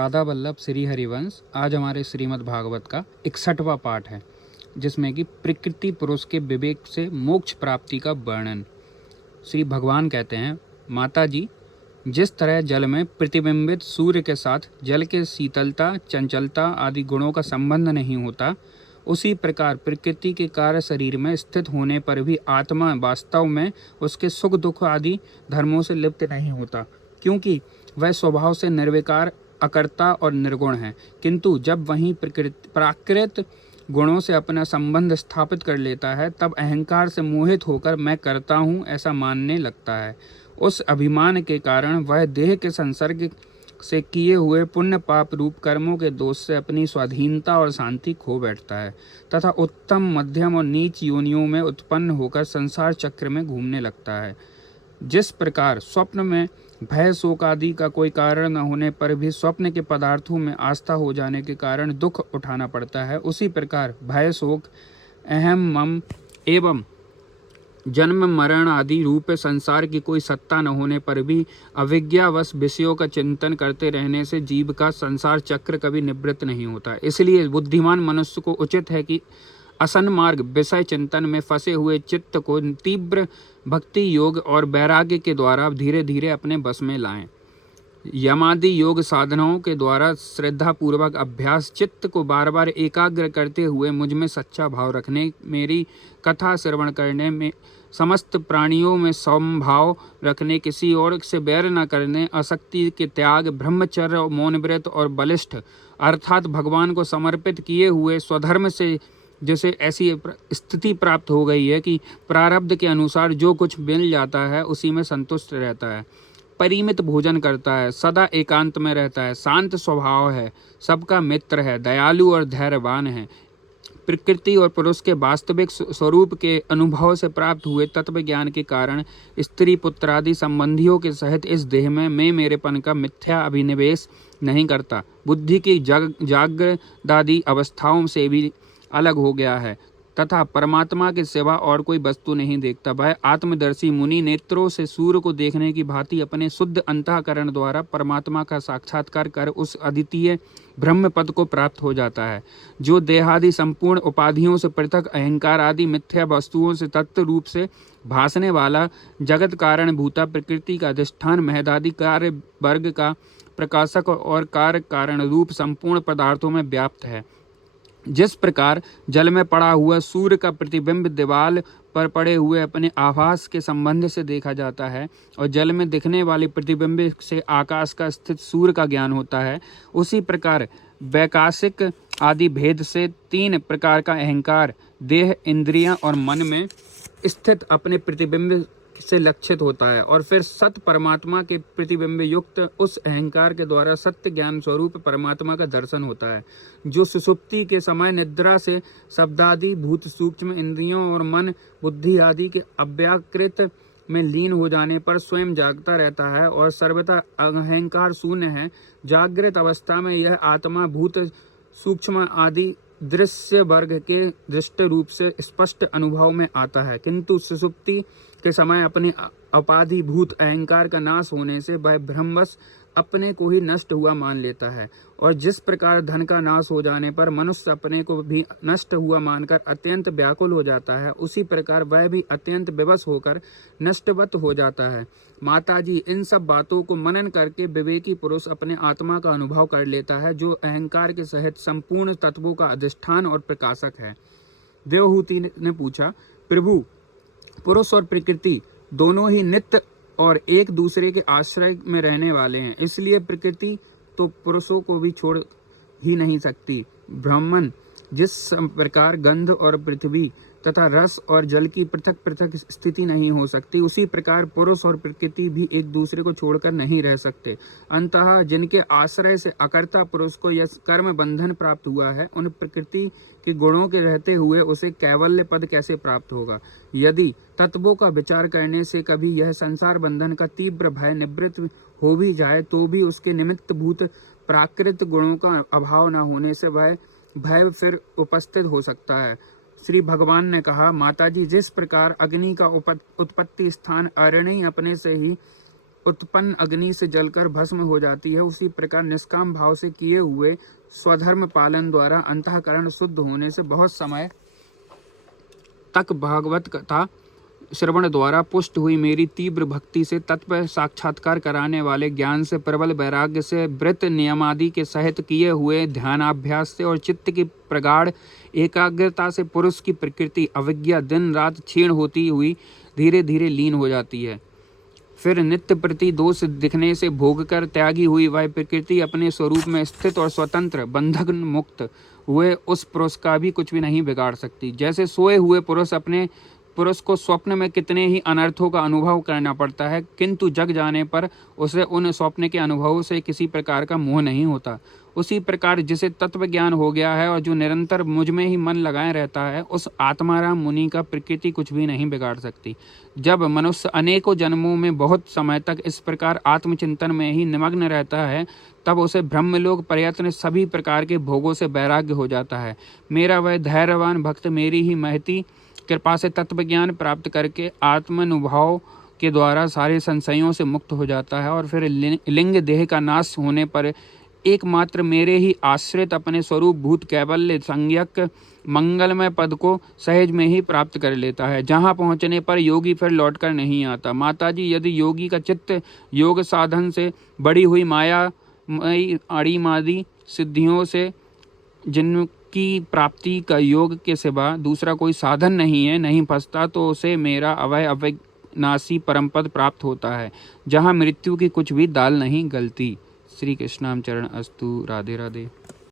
राधा वल्लभ श्री हरिवंश। आज हमारे श्रीमद् भागवत का 61वां पाठ है, जिसमें कि प्रकृति पुरुष के विवेक से मोक्ष प्राप्ति का वर्णन। श्री भगवान कहते हैं, माता जी, जिस तरह जल में प्रतिबिंबित सूर्य के साथ जल के शीतलता, चंचलता आदि गुणों का संबंध नहीं होता, उसी प्रकार प्रकृति के कार्य शरीर में स्थित होने पर भी आत्मा वास्तव में उसके सुख दुख आदि धर्मों से लिप्त नहीं होता, क्योंकि वह स्वभाव से निर्विकार, अकर्ता और निर्गुण है। किंतु जब वही प्राकृत गुणों से अपना संबंध स्थापित कर लेता है, तब अहंकार से मोहित होकर मैं करता हूँ ऐसा मानने लगता है। उस अभिमान के कारण वह देह के संसर्ग से किए हुए पुण्य पाप रूप कर्मों के दोष से अपनी स्वाधीनता और शांति खो बैठता है तथा उत्तम, मध्यम और नीच योनियों में उत्पन्न होकर संसार चक्र में घूमने लगता है। जिस प्रकार स्वप्न में भय शोक आदि का कोई कारण न होने पर भी स्वप्न के पदार्थों में आस्था हो जाने के कारण दुख उठाना पड़ता है, उसी प्रकार भय शोक, अहम मम एवं जन्म मरण आदि रूप संसार की कोई सत्ता न होने पर भी अविज्ञावश विषयों का चिंतन करते रहने से जीव का संसार चक्र कभी निवृत्त नहीं होता। इसलिए बुद्धिमान मनुष्य को उचित है कि असन मार्ग विषय चिंतन में फंसे हुए चित्त को तीव्र भक्ति योग और वैराग्य के द्वारा धीरे धीरे अपने बस में लाएं। यमादि योग साधनाओं के द्वारा श्रद्धा पूर्वक अभ्यास चित्त को बार बार एकाग्र करते हुए मुझ में सच्चा भाव रखने, मेरी कथा श्रवण करने में, समस्त प्राणियों में समभाव रखने, किसी और से बैर न करने, आसक्ति के त्याग, ब्रह्मचर्य, मौन व्रत और बलिष्ठ अर्थात भगवान को समर्पित किए हुए स्वधर्म से जैसे ऐसी स्थिति प्राप्त हो गई है कि प्रारब्ध के अनुसार जो कुछ मिल जाता है उसी में संतुष्ट रहता है, परिमित भोजन करता है, सदा एकांत में रहता है, शांत स्वभाव है, सबका मित्र है, दयालु और धैर्यवान है। प्रकृति और पुरुष के वास्तविक स्वरूप के अनुभव से प्राप्त हुए तत्व ज्ञान के कारण स्त्री पुत्र आदि संबंधियों के सहित इस देह में मैं मेरेपन का मिथ्या अभिनिवेश नहीं करता, बुद्धि की जागृदादि अवस्थाओं से भी अलग हो गया है तथा परमात्मा के सिवा और कोई वस्तु नहीं देखता। वह आत्मदर्शी मुनि नेत्रों से सूर्य को देखने की भांति अपने शुद्ध अंतःकरण द्वारा परमात्मा का साक्षात्कार कर उस अद्वितीय ब्रह्म पद को प्राप्त हो जाता है, जो देहादि संपूर्ण उपाधियों से पृथक अहंकार आदि मिथ्या वस्तुओं से तत्व रूप से भासने वाला, जगत कारण भूता प्रकृति का अधिष्ठान, महदादि कार्य वर्ग का प्रकाशक और कार्य कारण रूप संपूर्ण पदार्थों में व्याप्त है। जिस प्रकार जल में पड़ा हुआ सूर्य का प्रतिबिंब दीवाल पर पड़े हुए अपने आभास के संबंध से देखा जाता है और जल में दिखने वाले प्रतिबिंब से आकाश का स्थित सूर्य का ज्ञान होता है, उसी प्रकार वैकाशिक आदि भेद से तीन प्रकार का अहंकार देह, इंद्रियां और मन में स्थित अपने प्रतिबिंब से लक्षित होता है और फिर सत परमात्मा के प्रतिबिंब युक्त उस अहंकार के द्वारा सत्य ज्ञान स्वरूप परमात्मा का दर्शन होता है, जो सुषुप्ति के समय निद्रा से शब्दादि भूत सूक्ष्म इंद्रियों और मन बुद्धि आदि के अव्याकृत में लीन हो जाने पर स्वयं जागता रहता है और सर्वथा अहंकार शून्य है। जागृत अवस्था में यह आत्मा भूत सूक्ष्म आदि दृश्य वर्ग के दृष्ट रूप से स्पष्ट अनुभव में आता है, किंतु सुषुप्ति के समय अपने उपाधिभूत अहंकार का नाश होने से वह भ्रमवश अपने को ही नष्ट हुआ मान लेता है। और जिस प्रकार धन का नाश हो जाने पर मनुष्य अपने को भी नष्ट हुआ मानकर अत्यंत व्याकुल हो जाता है, उसी प्रकार वह भी अत्यंत विवश होकर नष्टवत हो जाता है। माता जी, इन सब बातों को मनन करके विवेकी पुरुष अपने आत्मा का अनुभव कर लेता है, जो अहंकार के सहित संपूर्ण तत्वों का अधिष्ठान और प्रकाशक है। देवहूति ने पूछा, प्रभु, पुरुष और प्रकृति दोनों ही नित्य और एक दूसरे के आश्रय में रहने वाले हैं, इसलिए प्रकृति तो पुरुषों को भी छोड़ ही नहीं सकती। ब्राह्मण, जिस प्रकार गंध और पृथ्वी तथा रस और जल की पृथक पृथक स्थिति नहीं हो सकती, उसी प्रकार पुरुष और प्रकृति भी एक दूसरे को छोड़कर नहीं रह सकते। अंततः जिनके आश्रय से अकर्ता पुरुष को यह कर्म बंधन प्राप्त हुआ है, उन प्रकृति के गुणों के रहते हुए उसे कैवल्य पद कैसे प्राप्त होगा? यदि तत्वों का विचार करने से कभी यह संसार बंधन का तीव्र भय निवृत्त हो भी जाए, तो भी उसके निमित्त भूत प्राकृत गुणों का अभाव न होने से वह भय फिर उपस्थित हो सकता है। श्री भगवान ने कहा, माताजी, जिस प्रकार अग्नि का उत्पत्ति स्थान अरण्य अपने से ही उत्पन्न अग्नि से जलकर भस्म हो जाती है, उसी प्रकार निष्काम भाव से किए हुए स्वधर्म पालन द्वारा अंतःकरण शुद्ध होने से बहुत समय तक भागवत कथा श्रवण द्वारा पुष्ट हुई मेरी तीव्र भक्ति से तत्व साक्षात्कार कराने वाले ज्ञान से प्रबल वैराग्य से व्रत नियमादि के सहित किए हुए ध्यानाभ्यास से और चित्त की प्रगाढ़ एकाग्रता से पुरुष की प्रकृति अविज्ञा दिन रात क्षीण होती हुई धीरे धीरे लीन हो जाती है। फिर नित्य प्रति दोष दिखने से भोग कर त्यागी हुई वह प्रकृति अपने स्वरूप में स्थित और स्वतंत्र बंधन मुक्त हुए उस पुरुष का भी कुछ भी नहीं बिगाड़ सकती। जैसे सोए हुए पुरुष को स्वप्न में कितने ही अनर्थों का अनुभव करना पड़ता है, किंतु जग जाने पर उसे उन स्वप्न के अनुभवों से किसी प्रकार का मोह नहीं होता, उसी प्रकार जिसे तत्व ज्ञान हो गया है और जो निरंतर मुझ में ही मन लगाए रहता है, उस आत्माराम मुनि का प्रकृति कुछ भी नहीं बिगाड़ सकती। जब मनुष्य अनेकों जन्मों में बहुत समय तक इस प्रकार आत्मचिंतन में ही निमग्न रहता है, तब उसे ब्रह्मलोक प्रयत्न सभी प्रकार के भोगों से वैराग्य हो जाता है। मेरा वह धैर्यवान भक्त मेरी ही महती कृपा से तत्व ज्ञान प्राप्त करके आत्मानुभव के द्वारा सारे संशयों से मुक्त हो जाता है और फिर लिंग देह का नाश होने पर एकमात्र मेरे ही आश्रित अपने स्वरूप भूत कैवल्य संज्ञक मंगलमय पद को सहज में ही प्राप्त कर लेता है, जहाँ पहुँचने पर योगी फिर लौटकर नहीं आता। माताजी, यदि योगी का चित्त योग साधन से बड़ी हुई माया अड़ीमादी सिद्धियों से जिनकी प्राप्ति का योग के सिवा दूसरा कोई साधन नहीं फंसता, तो उसे मेरा अविनाशी परम पद प्राप्त होता है, जहाँ मृत्यु की कुछ भी दाल नहीं गलती। श्री कृष्णाम चरण अस्तु। राधे राधे।